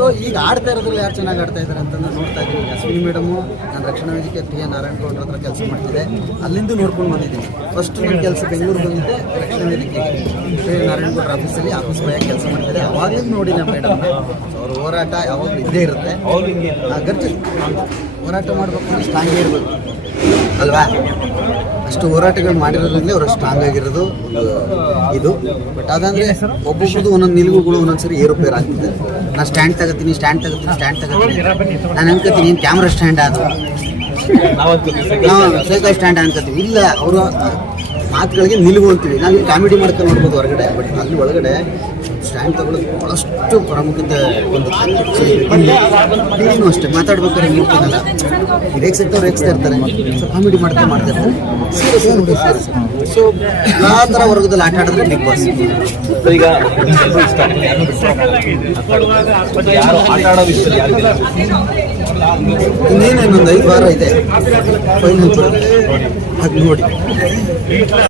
So ಈಗ ಆಡ್ತಾ ಇರೋದ್ರಲ್ಲಿ ಯಾರು ಚೆನ್ನಾಗಿ ಆಡ್ತಾ ಇದ್ದಾರೆ ಅಂತಂದ್ರೆ ನೋಡ್ತಾ ಇದ್ದೀನಿ. ಅಶ್ವಿನಿ ಮೇಡಮು ನಾನು ರಕ್ಷಣಾ ವೇದಿಕೆ ಟಿ ಎನ್ ನಾರಾಯಣ ಗೌಡ್ರ ಹತ್ರ ಕೆಲಸ ಮಾಡ್ತಿದ್ದೆ, ಅಲ್ಲಿಂದ ನೋಡ್ಕೊಂಡು ಬಂದಿದ್ದೀನಿ. ಫಸ್ಟ್ ನನ್ನ ಕೆಲಸ ಬೆಂಗಳೂರು ಬಂದಿದ್ದೆ ರಕ್ಷಣಾ ವೇದಿಕೆ ಟಿ ಎನ್ ನಾರಾಯಣ ಗೌಡ್ರ ಆಫೀಸಲ್ಲಿ ಆಫೀಸ್ ಬಾಯಾಗಿ ಕೆಲಸ ಮಾಡ್ತಿದ್ದೆ. ಅವಾಗಲಿಂದ ನೋಡಿ ನಮ್ಮ ಮೇಡಮ್ನ ಅವ್ರ ಹೋರಾಟ ಯಾವಾಗಲೂ ಇದ್ದೇ ಇರುತ್ತೆ. ಗಟ್ಟಿ ಹೋರಾಟ ಮಾಡ್ಬೇಕಂದ್ರೆ ಸ್ಟ್ರಾಂಗೇ ಇರಬೇಕು ಅಲ್ವಾ? ಅಷ್ಟು ಹೋರಾಟಗಳು ಮಾಡಿರೋದ್ರಿಂದ ಅವರು ಸ್ಟ್ರಾಂಗ್ ಆಗಿರೋದು ಇದು. ಬಟ್ ಅದಂದರೆ ಒಬ್ಬೊಬ್ಬರದು ಒಂದೊಂದು ನಿಲುವುಗಳು ಒಂದೊಂದ್ಸರಿ ಏರುಪೇರು ಆಗ್ತಿದೆ. ನಾನು ಸ್ಟ್ಯಾಂಡ್ ತಗೋತೀನಿ ನಾನು ಅನ್ಕೋತೀನಿ ಏನು ಕ್ಯಾಮ್ರಾ ಸ್ಟ್ಯಾಂಡ್ ಅದು ನಾವು ಸೈಕಲ್ ಸ್ಟ್ಯಾಂಡ್ ಅನ್ಕೋತೀವಿ. ಇಲ್ಲ, ಅವರು ಮಾತುಗಳಿಗೆ ನಿಲುವು ಅಂತೀವಿ. ನಾವು ಇಲ್ಲಿ ಕಾಮಿಡಿ ಮಾಡ್ಕೊಂಡು ನೋಡ್ಬೋದು ಹೊರಗಡೆ, ಬಟ್ ಅಲ್ಲಿ ಒಳಗಡೆ ಸ್ಟ್ಯಾಂಡ್ ತಗೊಳ್ಳೋದು ಭಾಳಷ್ಟು ಪ್ರಾಮುಖ್ಯತೆ ಹೊಂದುತ್ತೆ. ಟಿವಿನೂ ಅಷ್ಟೇ, ಮಾತಾಡ್ಬೇಕಾದ್ರೆ ನೋಡ್ತೀನಲ್ಲ, ರೇಗ್ಸಿರ್ತಾರೆ ಸೊ ಕಾಮಿಡಿ ಮಾಡ್ತಿರ್ತಾರೆ. ಸೊ ಆ ಥರ ವರ್ಗದಲ್ಲಿ ಆಟ ಆಡಿದ್ರೆ ಬಿಗ್ ಬಾಸ್. ಈಗ ಇನ್ನೇನು ಇನ್ನೊಂದು 5 ವಾರ ಇದೆ ಫೈನಲ್, ಅದು ನೋಡಿ.